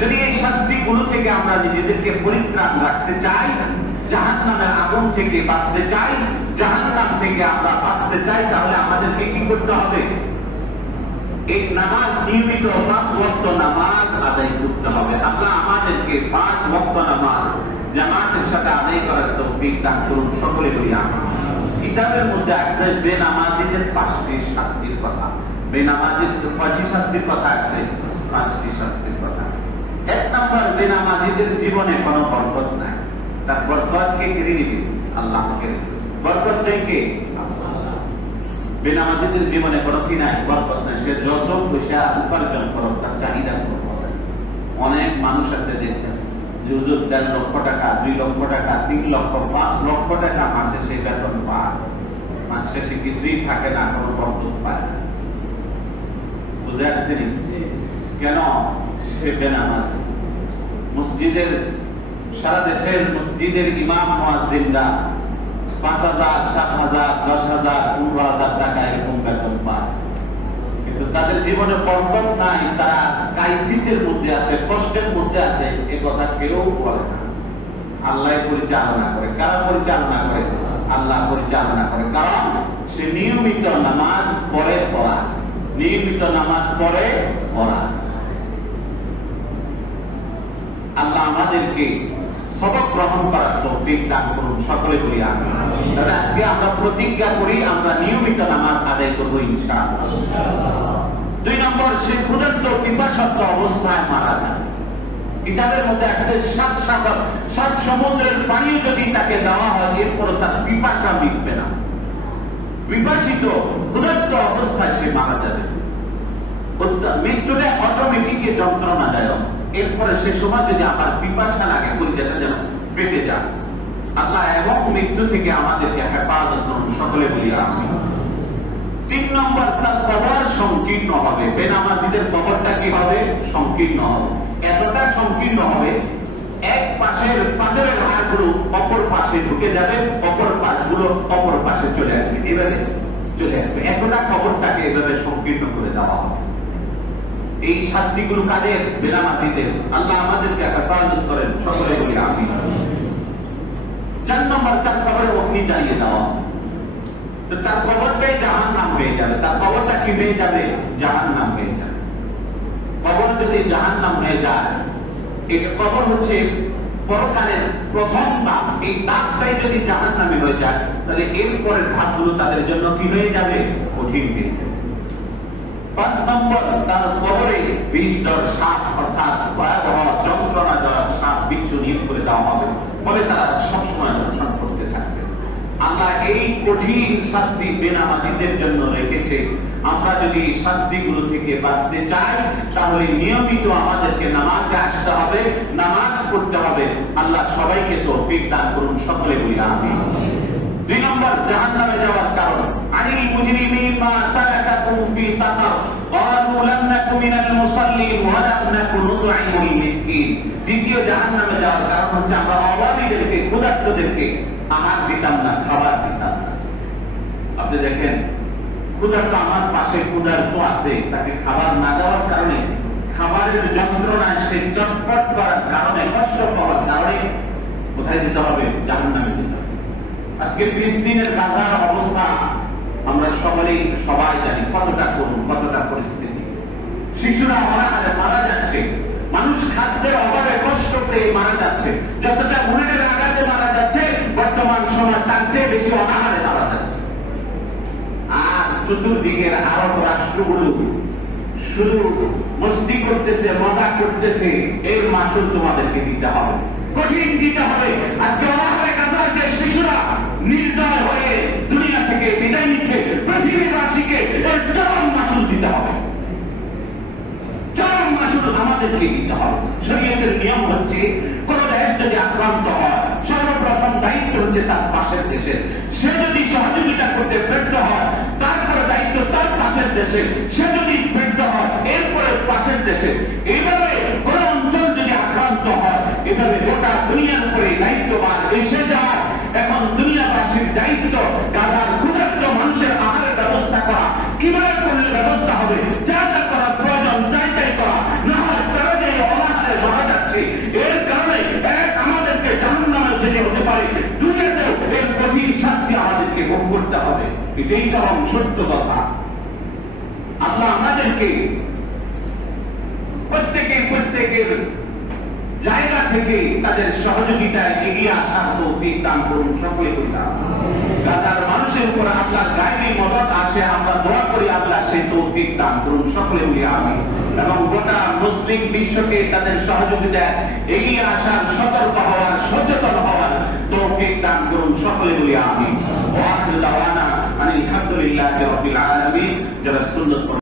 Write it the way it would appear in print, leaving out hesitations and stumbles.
যদি এই শাস্তিগুলো থেকে আমরা নিজেদেরকে পরিত্রাণ রাখতে চাই, জাহান্নামের আগুন থেকে বাঁচতে চাই, জাহান্নাম থেকে আমরা বাঁচতে চাই, তাহলে আমাদেরকে কি করতে হবে? এই নামাজ, নিয়মিত 5 ওয়াক্ত নামাজ আদায় করতে হবে। আল্লাহ আমাদেরকে 5 ওয়াক্ত নামাজ জামাতের সাথে আদায় করার তৌফিক দান করুন, সকলে বলি আমিন। কিতাবের মধ্যে আছে বেনামাজিদের 5টি শাস্তির কথা। বেনামাজিদের 5টি শাস্তির কথা আছে, 5টি শাস্তির কথা। 1 নম্বর, বেনামাজিদের জীবনে কোনো বরকত নাই। তার বরকত কে কেড়ে নিবে? আল্লাহ কেড়ে নিবে। বরকত দেয় কে? আল্লাহ। বেনামাজিদের জীবনে কোনো কি নাই? বরকত নাই। সে যত পয়সা উপার্জন করুক তার চাহিদা পূরণ হবে। অনেক মানুষ আছে দেখবেন যে হুজুর 1.5 লক্ষ টাকা, 2 লক্ষ টাকা, 3 লক্ষ, 5 লক্ষ টাকা মাসে সে বেতন পায়, মাস শেষে কিছুই থাকে না, কোনো বরকত পায় না। বুঝে আসছে? কেন? সে বেনামাজি। মসজিদের, সারা দেশের মসজিদের ইমাম মুয়াজ্জিনরা 5,000, 7,000, 10,000, 15,000 টাকা এরকম বেতন পায়, কিন্তু তাদের জীবনে বরকত নাই। তারা ক্রাইসিসের মধ্যে আছে, কষ্টের মধ্যে আছে। এ কথা কেউ বলে না। আল্লাহ পরিচালনা করে। কারা পরিচালনা করে? আল্লাহ পরিচালনা করে। কারণ সে নিয়মিত নামাজ পড়ে পড়া, নিয়মিত নামাজ পড়ে পড়া। আল্লাহ আমাদেরকে সবক গ্রহণ করার তৌফিক দান করুন, সকলে বলি আমিন। তাহলে আজকে আমরা প্রতিজ্ঞা করি আমরা নিয়মিত নামাজ আদায় করবো ইনশাআল্লাহ। 2 নম্বর, সে ক্ষুধার্ত পিপাসার্ত অবস্থায় মারা যায়। কিতাবের মধ্যে আছে 7 সাগর, 7 সমুদ্রের পানিও যদি তাকে দেওয়া হয় এরপর তার পিপাসা মিটবে না। বিপাসিত ক্ষুধার্ত অবস্থায় সে মারা যাবে। মৃত্যুটা অটোমেটিক যন্ত্রণাদায়ক। এরপরে সে সময় যদি আমার পিপাসা লাগে কলিজাটা যেন পেটে যায়। আল্লাহ এবং মৃত্যু থেকে আমাদেরকে হেফাজত করুন, সকলে বলি আমিন। 3 নম্বর, তার কবর সংকীর্ণ হবে। বেনামাজিদের কবরটা কি হবে? সংকীর্ণ হবে। এতটা সংকীর্ণ হবে, এক পাশের পাঁজরের হাড়গুলো অপর পাশে ঢুকে যাবে, অপর পাশগুলো অপর পাশে চলে আসবে, এভাবে চলে আসবে। এতটা কবরটাকে এভাবে সংকীর্ণ করে দেওয়া হবে। এই শাস্তিগুলো কাদের? বেনামাজিদের। আল্লাহ আমাদেরকে হেফাজত করেন, সকলে বলি আমিন। 4 নম্বর, তার কবরে অগ্নি জ্বালিয়ে দেওয়া। তো তার কবরটাই জাহান্নাম হয়ে যাবে। তার কবরটা কি হয়ে যাবে? জাহান্নাম হয়ে যাবে। কবর যদি জাহান্নাম হয়ে যায়, এটা কবর হচ্ছে পরকালের প্রথম ধাপ। এই ধাপটাই যদি জাহান্নামে হয়ে যায়, তাহলে এরপরের ধাপগুলো তাদের জন্য কি হয়ে যাবে? কঠিন হয়ে যাবে। 5 নম্বর, তার কবরে বিষধর সাপ, অর্থাৎ ভয়াবহ যন্ত্রণাদায়ক সাপ বিচ্ছু নিয়োগ করে দেওয়া হবে, ফলে তারা সবসময় দর্শন করতে থাকবে। আল্লাহ এই কঠিন শাস্তি বেনামাজিদের জন্য রেখেছে। আমরা যদি শাস্তিগুলো থেকে বাঁচতে চাই, তাহলে নিয়মিত আমাদেরকে নামাজে আসতে হবে, নামাজ পড়তে হবে। আল্লাহ সবাইকে তৌফিক দান করুন, সকলে বলি আমিন। 2 নম্বর, জাহান্নামে যাওয়ার কারণ। আনিল মুজরিমিন মা সালাকাকুম ফি সাকার ক্বালু লাম নাকু মিনাল মুসাল্লিন ওয়া লাম নাকু নুতঈমুল মিসকিন। দ্বিতীয় জাহান্নামে যাওয়ার কারণ হচ্ছে আমরা অভাবীদেরকে, ক্ষুধার্তদেরকে আহার দিতাম না, খাবার দিতাম না। আপনি দেখেন, ক্ষুধার্ত আমার পাশে ক্ষুধার্ত আছে, তাকে খাবার না দেওয়ার কারণে, খাবারের যন্ত্রণায় সে চটপট করার কারণে, কষ্ট পাওয়ার কারণে কোথায় যেতে হবে? জাহান্নামে যেতে হবে। আজকে ফিলিস্তিনের গাজার অবস্থা আমরা সবাই জানি কতটা করুণ, কতটা পরিস্থিতি। শিশুরা অনাহারে মারা যাচ্ছে, মানুষ খাদ্যের অভাবে কষ্ট পেয়ে মারা যাচ্ছে। যতটা গুণের আঘাতে মারা যাচ্ছে, বর্তমান সময় তার চেয়ে বেশি অনাহারে মারা যাচ্ছে। আর চতুর্দিকের আরব রাষ্ট্রগুলো শুধু মস্তি করতেছে, মজা করতেছে। এর মাসুল তোমাদেরকে দিতে হবে, কঠিন দিতে হবে। আজকে অনাহারে গাজার যে শিশুরা নির্দয় হয়ে দুনিয়া থেকে বিদায় নিচ্ছে, পৃথিবীবাসীকে এর চরম মাসুল দিতে হবে। চরম মাসুল আমাদেরকে দিতে হবে। শরীয়তের নিয়ম হচ্ছে, কোন দেশ যদি আক্রান্ত হয়, সর্বপ্রথম দায়িত্ব হচ্ছে তার পাশের দেশের। সে যদি সহযোগিতা করতে ব্যর্থ হয়, তারপরে দায়িত্ব তার পাশের দেশে। সে যদি ব্যর্থ হয়, এরপরে পাশের দেশে। এইভাবে কোন অঞ্চল যদি আক্রান্ত হয়, এভাবে গোটা দুনিয়ার উপরে দায়িত্ববান এসে যায়। এখন দুনিয়াবাসীর দায়িত্ব গাজার ক্ষুধার্ত মানুষের আহারের ব্যবস্থা করা। কিভাবে করলে ব্যবস্থা হবে? যা যা করার প্রয়োজন তাই তাই করা, না হয় তারা যে অনাহারে এটাই চরম সত্য কথা। আল্লাহ আমাদেরকে প্রত্যেকের জায়গা থেকে তাদের সহযোগিতায় এগিয়ে আসার তৌফিক দান করুন সকলে করি। গাজার মানুষের উপর আল্লাহর গায়েবী মদদ আসে, আমরা দোয়া করি আল্লাহ সেই তৌফিক দান করুন সকলে বলি আমিন। এবং গোটা মুসলিম বিশ্বকে তাদের সহযোগিতায় এগিয়ে আসার, সতর্ক হওয়ার, সচেতন হওয়ার তৌফিক দান করুন সকলে বলি আমিন। ওয়া আখিরু দাওয়ানা আনিল হামদুলিল্লাহি রাব্বিল আলামিন। যারা সুন্নাত